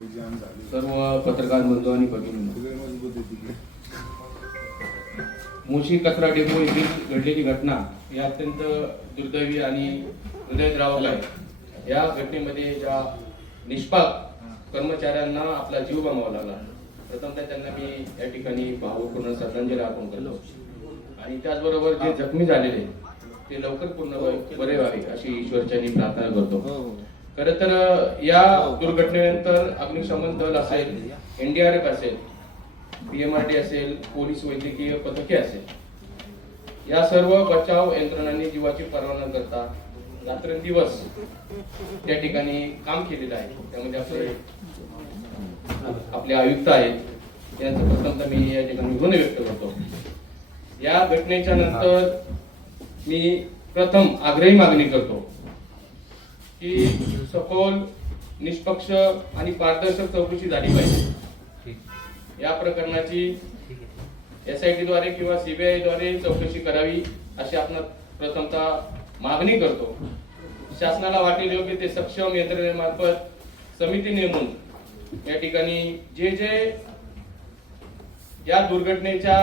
सर्व पत्रकार बंधू आणि भगिनींनो, मुळशी कचरा डेपो येथील घडलेली घटना ही अत्यंत दुर्दैवी आणि हृदयद्रावक आहे. या घटनेमध्ये ज्या निष्पाप कर्मचाऱ्यांना आपला जीव गमावा लागला, प्रथमतः त्यांना मी या ठिकाणी भावपूर्ण श्रद्धांजली अर्पण करतो आणि त्याचबरोबर जे जखमी झालेले ते लवकर पूर्ण बरे व्हावे अशी ईश्वरचरणी प्रार्थना करतो. खरं तर या दुर्घटनेनंतर अग्निशमन दल असेल, NDRF असेल, PMRD असेल, पोलीस वैद्यकीय पथके असेल, या सर्व बचाव यंत्रणांनी जीवाची पर्वा न करता रात्रंदिवस त्या ठिकाणी काम केलेलं आहे. त्यामध्ये आपले आयुक्त आहेत, यांचं प्रथमतः मी या ठिकाणी ऋण व्यक्त करतो. या घटनेच्या नंतर मी प्रथम आग्रही मागणी करतो की सखोल, निष्पक्ष आणि पारदर्शक चौकशी झाली पाहिजे. या प्रकरणाची SIT द्वारे किंवा CBI द्वारे चौकशी करावी अशी आपण प्रथमतः मागणी करतो. शासनाला वाटेल योग्य ते सक्षम यंत्रणेमार्फत समिती नेमून या ठिकाणी जे या दुर्घटनेच्या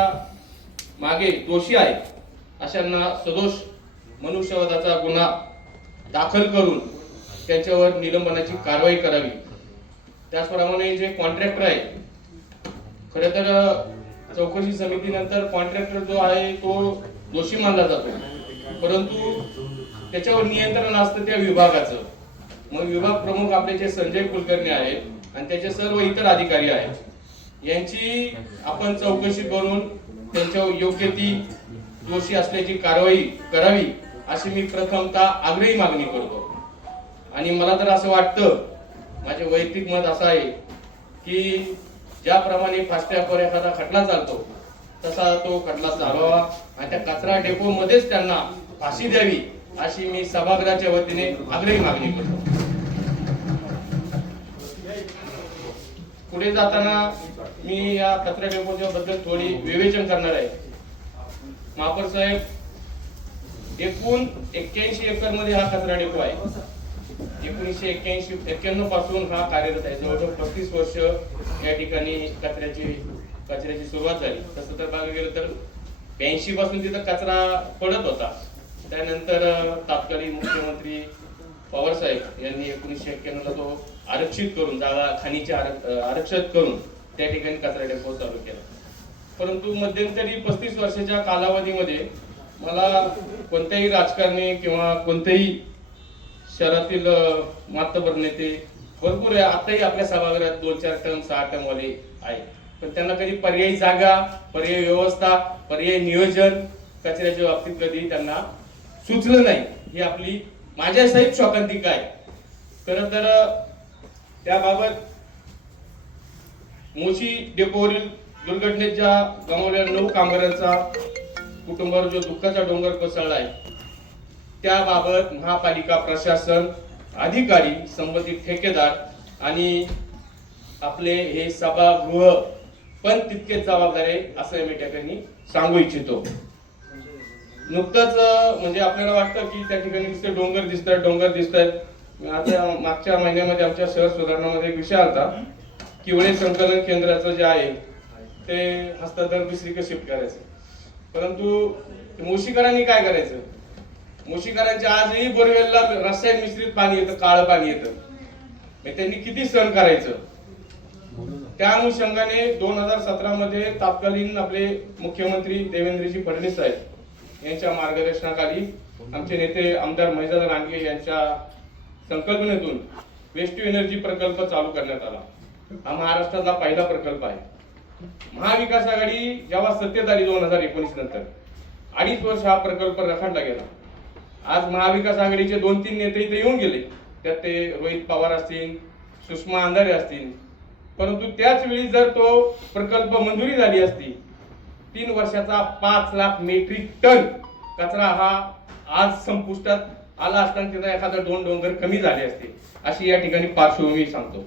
मागे दोषी आहेत अशांना सदोष मनुष्यवधाचा गुन्हा दाखल करून त्यांच्यावर निलंबनाची कारवाई करावी. त्याचप्रमाणे जे कॉन्ट्रॅक्टर आहे, खरं तर चौकशी समितीनंतर कॉन्ट्रॅक्टर जो आहे तो दोषी मानला जातो, परंतु त्याच्यावर नियंत्रण असतं त्या विभागाचं. मग विभाग प्रमुख आपले जे संजय कुलकर्णी आहेत आणि त्याचे सर्व इतर अधिकारी आहेत, यांची आपण चौकशी करून त्यांच्यावर योग्य ती दोषी असल्याची कारवाई करावी अशी मी प्रथमतः आग्रही मागणी करतो. आणि मला तर असं वाटतं, माझे वैयक्तिक मत असं आहे की ज्याप्रमाणे फास्टॅगवर एखादा खटला चालतो तसा तो खटला चालवावा आणि त्या कचरा डेपो मध्येच त्यांना फाशी द्यावी अशी मी सभागृहाच्या वतीने आग्रही मागणी करतो. पुढे जाताना मी या कचरा डेपोच्या बद्दल थोडी विवेचन करणार आहे. महापौर साहेब, एकूण 81 एकर मध्ये हा कचरा डेपो आहे. 1991 पासून हा कार्यरत आहे. जवळजवळ 35 वर्ष या ठिकाणी कचऱ्याची सुरुवात झाली. तसं तर बघायला गेलं तर 82 पासून तिथं कचरा पडत होता. त्यानंतर तत्कालीन मुख्यमंत्री पवार साहेब यांनी 1991 ला तो आरक्षित करून, जागा खाणीचे आरक्षित करून त्या ठिकाणी कचरा डेपो चालू केला. परंतु मध्यंतरी 35 वर्षाच्या कालावधीमध्ये मला कोणत्याही राजकारणी किंवा कोणत्याही शहरातील मातबर नेते भरपूर आहे, आताही आपल्या सभागृहात 2-4 टर्म 6 टर्म वाले आहेत, पण त्यांना कधी पर्यायी जागा, पर्यायी व्यवस्था, पर्यायी नियोजन कचऱ्याच्या बाबतीत कधी त्यांना सुचलं नाही. ही आपली माझ्या सहित शोकांतिका आहे. खरं तर त्याबाबत मुळशी डेपोवरील दुर्घटनेत ज्या गमावलेल्या 9 कामगारांचा कुटुंबावर जो दुःखाचा डोंगर कोसळला आहे, त्याबाबत महापालिका प्रशासन, अधिकारी, संबंधित ठेकेदार आणि आपले हे सभागृह पण तितकेच जबाबदार आहे असं मी त्या ठिकाणी सांगू इच्छितो. नुकतंच म्हणजे आपल्याला वाटतं की त्या ठिकाणी नुसते डोंगर दिसतात. आता मागच्या महिन्यामध्ये आमच्या शहर सुधारणामध्ये एक विषय आला, किवळे संकलन केंद्राचं जे आहे ते हस्तांतरण दुसरीकडे शिफ्ट करायचं. परंतु मुळशीकरांनी काय करायचं? मुळशीकरांच्या आजही बोरवेलला रसायन मिश्रित पाणी येतं, काळं पाणी येतं. त्यांनी किती सहन करायचं? त्या अनुषंगाने 2017 मध्ये तत्कालीन आपले मुख्यमंत्री देवेंद्रजी फडणवीस साहेब यांच्या मार्गदर्शनाखाली आमचे नेते आमदार महिजादा रांगे यांच्या संकल्पनेतून वेस्ट टू एनर्जी प्रकल्प चालू करण्यात आला. हा महाराष्ट्रातला पहिला प्रकल्प आहे. महाविकास आघाडी जेव्हा सत्तेत आली 2019 नंतर 2.5 वर्ष हा प्रकल्प रखडला गेला. आज महाविकास आघाडीचे 2-3 नेते इथे येऊन गेले, त्यात ते रोहित पवार असतील, सुषमा अंधारे असतील. परंतु त्याच वेळी जर तो प्रकल्प मंजुरी झाली असती, 3 वर्षाचा 5 लाख मेट्रिक टन कचरा हा आज संपुष्टात आला असताना त्याचा एखादा 2 डोंगर कमी झाले असते अशी या ठिकाणी पार्श्वभूमी सांगतो.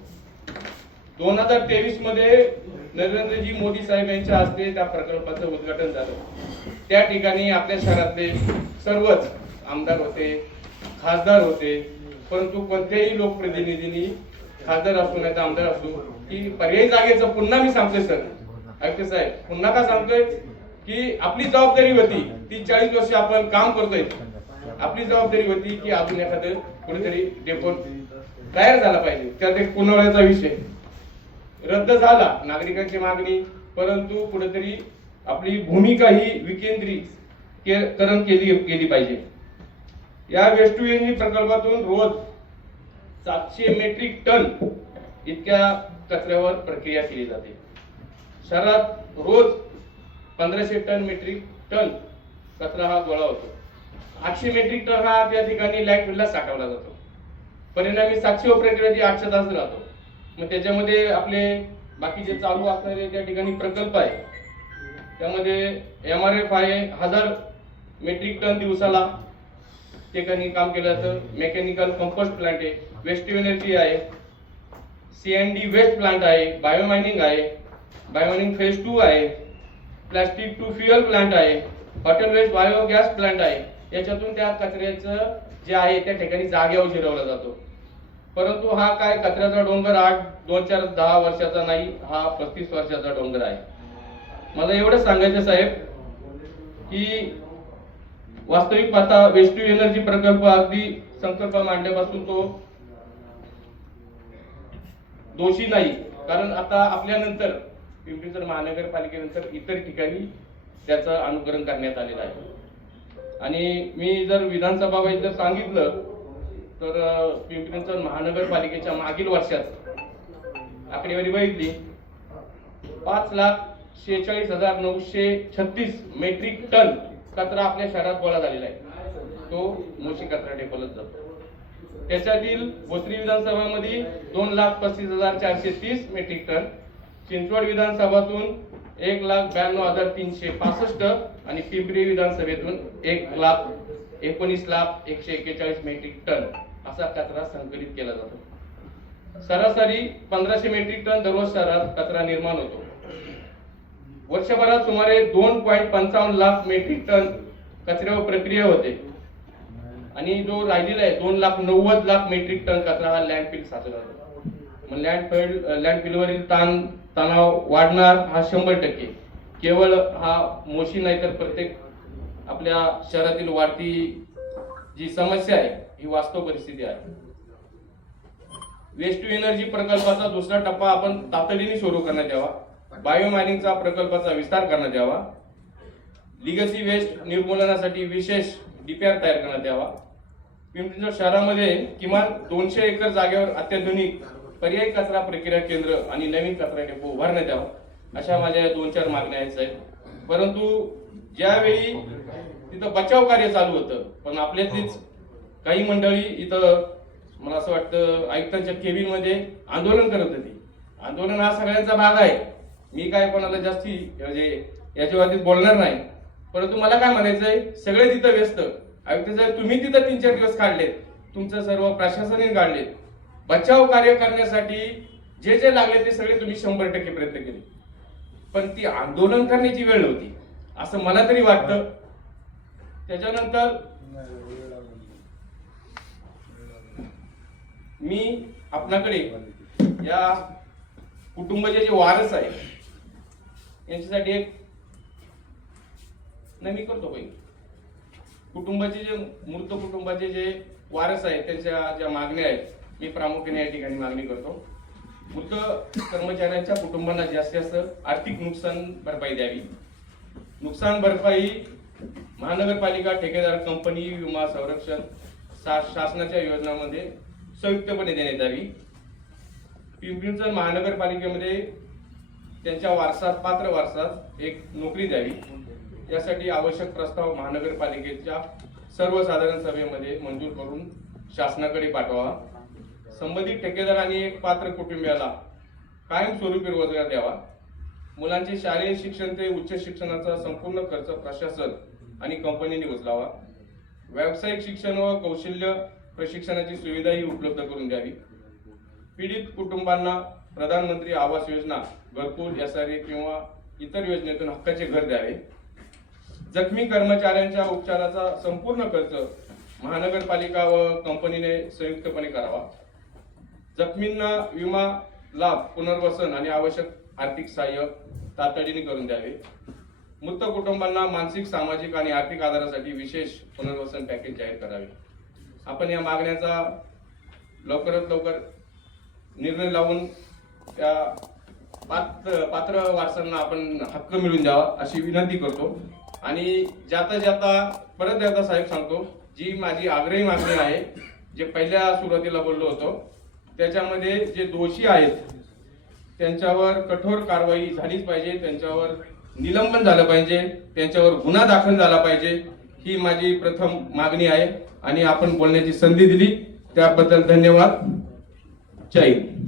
2023 मध्ये नरेंद्रजी मोदी साहेब यांच्या हस्ते त्या प्रकल्पाचं उद्घाटन झालं. त्या ठिकाणी आपल्या शहरातले सर्वच आमदार होते, खासदार होते, परंतु कोणत्याही लोकप्रतिनिधींनी खासदार असू नाही तर आमदार असू की पर्यायी जागेचं पुन्हा मी सांगतोय सर, आयुक्त साहेब पुन्हा का सांगतोय की आपली जबाबदारी होती ती 40 वर्ष आपण काम करतोय, आपली जबाबदारी होती की अजून एखादं कुठेतरी डेपो तयार झाला पाहिजे. त्यात एक पुनर्वसनाचा विषय रद्द झाला नागरिकांची मागणी, परंतु कुठेतरी आपली भूमिका ही विकेंद्रीकरण केली पाहिजे. या वेस्ट टू एनर्जी प्रकल्पातून रोज 700 मेट्रिक टन इतक्या कचऱ्यावर प्रक्रिया केली जाते. शहरात रोज 1500 मेट्रिक टन कचरा हा गोळा होतो. 800 मेट्रिक टन हा त्या ठिकाणी लँडफिलला साठवला जातो. परिणामी 700 प्रक्रिया जी 800 तास राहतो. मग त्याच्यामध्ये आपले बाकीचे चालू असणारे त्या ठिकाणी प्रकल्प आहे, त्यामध्ये MRF आहे 1000 मेट्रिक टन दिवसाला ठिकाणी काम केलं जातं. मेकॅनिकल कंपोस्ट प्लांट आहे, वेस्ट टू एनर्जी आहे, CND वेस्ट प्लांट आहे, बायोमायनिंग आहे, बायोमायनिंग फेज 2 आहे, प्लास्टिक टू फ्युएल प्लांट आहे, हॉटेल वेस्ट बायोगॅस प्लांट आहे. याच्यातून त्या कचऱ्याचं जे आहे त्या ठिकाणी जागेवर जिरवला जातो. परंतु हा काय कचऱ्याचा डोंगर 2, 4, 10 वर्षाचा नाही, हा 35 वर्षाचा डोंगर आहे. मला एवढं सांगायचं साहेब की वास्तविक पाहता वेस्ट टू एनर्जी प्रकल्प अगदी संकल्प मांडल्यापासून तो दोषी नाही, कारण आता आपल्यानंतर पिंपरी महानगरपालिकेनंतर इतर ठिकाणी त्याचं अनुकरण करण्यात आलेलं आहे. आणि मी जर विधानसभा वाईज जर सांगितलं तर पिंपरी महानगरपालिकेच्या मागील वर्षात आकडेवारी बघितली 5,46,936 मेट्रिक टन कचरा आपल्या शहरात गोळा झालेला आहे. तो मोशी कचरा डेपोलाच जातो. त्याच्यातील भोसरी विधानसभामध्ये 2,35,430 मेट्रिक टन, चिंचवड विधानसभातून 1,92,365 आणि पिंपरी विधानसभेतून 1,19,141 मेट्रिक टन असा कचरा संकलित केला जातो. सरासरी 1500 मेट्रिक टन दररोज शहरात कचरा निर्माण होतो. वर्षभरात सुमारे 2.55 लाख मेट्रिक टन कचऱ्यावर प्रक्रिया होते आणि जो राहिलेला आहे 2,90,00,000 मेट्रिक टन कचरा हा लँडफिल साचला जातो. मग लँडफिलवरील तणाव वाढणार हा 100%. केवळ हा मोशी नाही तर प्रत्येक आपल्या शहरातील वाढती जी समस्या आहे ही वास्तव परिस्थिती आहे. वेस्ट टू एनर्जी प्रकल्पाचा दुसरा टप्पा आपण तातडीने सुरू करण्यात यावा. बायोमायनिंगचा प्रकल्पाचा विस्तार करण्यात यावा. लिगसी वेस्ट निर्मूलनासाठी विशेष DPR तयार करण्यात यावा. पिंपरी शहरामध्ये किमान 200 एकर जागेवर अत्याधुनिक पर्यायी कचरा प्रक्रिया केंद्र आणि नवीन कचरा डेपो उभारण्यात यावा. अशा माझ्या 2-4 मागण्या आहेत साहेब. परंतु ज्यावेळी तिथं बचाव कार्य चालू होतं पण आपल्यातलीच काही मंडळी इथं मला असं वाटतं आयुक्तांच्या केबिन मध्ये आंदोलन करत होती. आंदोलन हा सगळ्यांचा भाग आहे, मी काय कोणाला जास्ती म्हणजे याच्या बोलणार नाही. परंतु मला काय म्हणायचंय, सगळे तिथं व्यस्त. आयुक्त साहेब तुम्ही तिथं 3-4 दिवस काढलेत, तुमचं सर्व प्रशासनाने काढलेत. बचाव कार्य करण्यासाठी जे जे लागले ते सगळे तुम्ही 100% प्रयत्न केले, पण ती आंदोलन करण्याची वेळ होती असं मला तरी वाटतं. त्याच्यानंतर मी आपल्याकडे या कुटुंबाचे जे वारस आहे यांच्यासाठी एक नाही मी करतो बाई कुटुंबाचे जे मृत कुटुंबाचे जे वारस आहेत त्यांच्या ज्या मागण्या आहेत मी प्रामुख्याने या ठिकाणी मागणी करतो. मृत कर्मचाऱ्यांच्या कुटुंबांना जास्तीत जास्त आर्थिक नुकसान भरपाई द्यावी. नुकसान भरपाई महानगरपालिका, ठेकेदार, कंपनी, विमा, संरक्षण शासनाच्या योजनांमध्ये संयुक्तपणे देण्यात यावी. पिंपरी महानगरपालिकेमध्ये त्यांच्या वारसात पात्र वारसात एक नोकरी द्यावी. यासाठी आवश्यक प्रस्ताव महानगरपालिकेच्या सर्वसाधारण सभेमध्ये मंजूर करून शासनाकडे पाठवावा. संबंधित ठेकेदार आणि एक पात्र कुटुंबियाला कायमस्वरूपी रोजगार द्यावा. मुलांचे शालेय शिक्षण ते उच्च शिक्षणाचा संपूर्ण खर्च प्रशासन आणि कंपनीने उचलावा. व्यावसायिक शिक्षण व कौशल्य प्रशिक्षणाची सुविधाही उपलब्ध करून द्यावी. पीडित कुटुंबांना प्रधानमंत्री आवास योजना, घरकुल, SRA किंवा इतर योजनेतून हक्काचे घर द्यावे. जखमी कर्मचाऱ्यांच्या उपचाराचा संपूर्ण खर्च महानगरपालिका व कंपनीने संयुक्तपणे करावा. जखमींना विमा लाभ, पुनर्वसन आणि आवश्यक आर्थिक सहाय्य तातडीने करून द्यावे. मृत कुटुंबांना मानसिक, सामाजिक आणि आर्थिक आधारासाठी विशेष पुनर्वसन पॅकेज जाहीर करावे. आपण या मागण्याचा लवकरात लवकर निर्णय लावून त्या पात्र वारसांना आपण हक्क मिळवून द्यावा अशी विनंती करतो. आणि जाता परत एकदा साहेब सांगतो, जी माझी आग्रही मागणी आहे, जे पहिल्या सुरुवातीला बोललो होतो, त्याच्यामध्ये जे दोषी आहेत त्यांच्यावर कठोर कारवाई झालीच पाहिजे, त्यांच्यावर निलंबन झालं पाहिजे, त्यांच्यावर गुन्हा दाखल झाला पाहिजे, ही माझी प्रथम मागणी आहे. आणि आपण बोलण्याची संधी दिली त्याबद्दल धन्यवाद. जय हिंद.